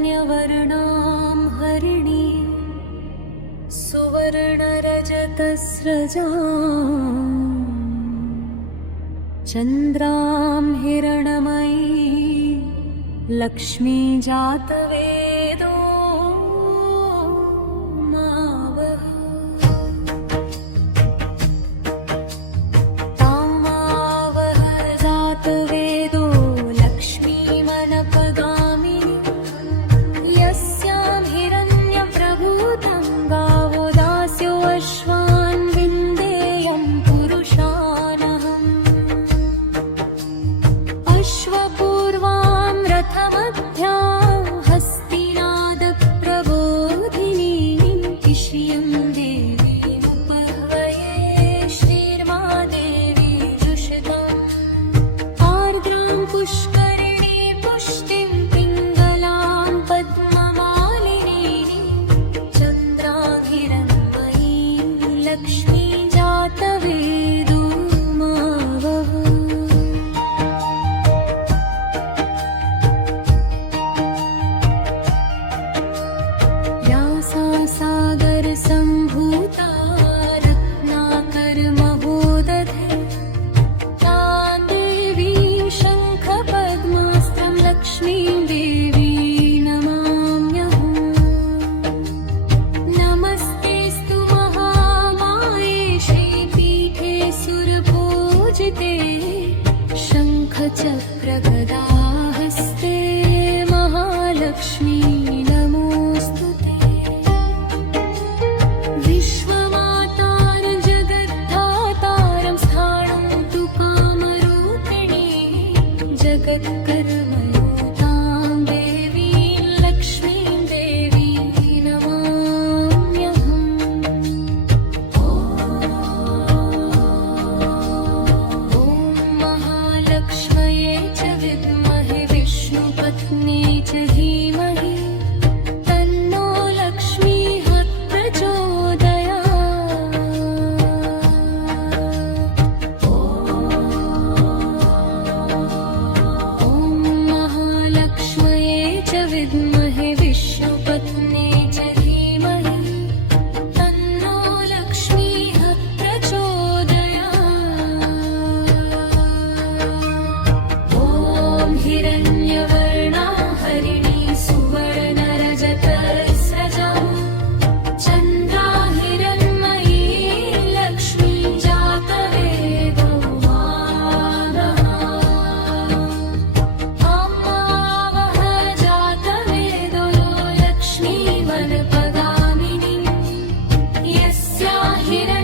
हिरण्यवर्णां हरिणी सुवर्णरजतस्रजाम् चन्द्रां हिरणमयी लक्ष्मी जातवेदो मावः तां मावः जातवेदो लक्ष्मीमनपगामिनी यस्यां हिरण्यप्रभूतं गावो दास्यो अश्वान् विन्देयं पुरुषानहम् अश्वपूर्वां रथमध्यां हस्तिनादप्रबोधिनीं इष्यं देवीमुपह्वये श्रीर्मादेवी जुषितम् आर्द्रां पुष्करिणी पुष्टिं पिङ्गलां पद्ममालिनी चन्द्रां हिरण्मयीं लक्ष्मी जातवेदो मावः व्यासा सागरसम्भूता रत्नाकरमहोदधे तां देवीं शङ्खपद्मास्त्रं लक्ष्मीं देवीं नमाम्यहम् नमस्तेऽस्तु महामाये श्रीपीठे सुरपूजिते शङ्खचक्रगदाहस्ते महालक्ष्मी नमोऽस्तु ते विश्वमातारं जगद्धातारं स्थाणुं तु कामरूपिणी जगत्कर्मयोतां देवीं लक्ष्मीं देवीं नमाम्यहम् ॐ महालक्ष्मये च विद्महे विष्णुपत्नी च धीमहि तन्नो लक्ष्मीः प्रचोदयात् ॐ महालक्ष्मये च विद्महे विष्णुपत्नी च धीमहि तन्नो लक्ष्मीः प्रचोदयात् ॐ हिरण्यवर्णा हरिणी सुवर्णरजतस्रजाम् चन्द्रा हिरण्मयी लक्ष्मी जातवेदो मावः तां मावः जातवेदो लक्ष्मीमनपगामिनी यस्या हिरण्यप्रभूतं